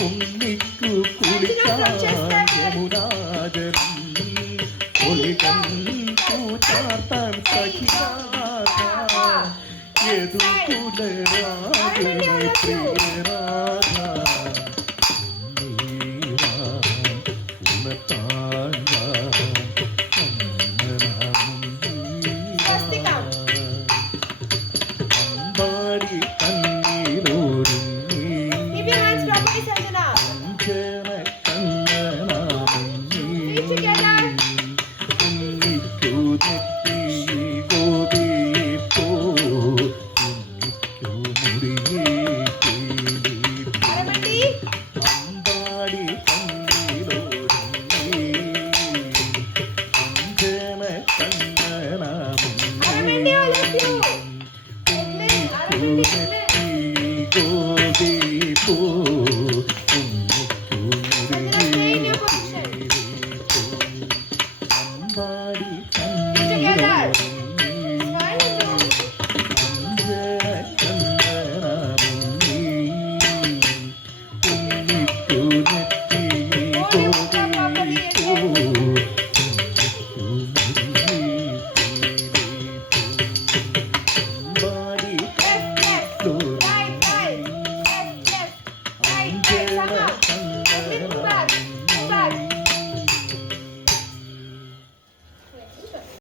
ഉണ്ണിക്കു കുളിക്കാൻ യമുനാജലം ഒളികൻ പൂച്ചാർത്താൻ സഖിരാധ യദുകുലരാഗിണി പ്രിയരാധ അമ്പാടി കണ്ണീരോടുങ്ങി അഞ്ജന കണ്ണനാമുങ്ങി ഉണ്ണിക്കു നെറ്റി ഗോപി പോ ഉണ്ണിക്കു മുടിയേ അമ്പാടി കണ്ണീരോടുങ്ങി അഞ്ജന കണ്ണനാമുങ്ങി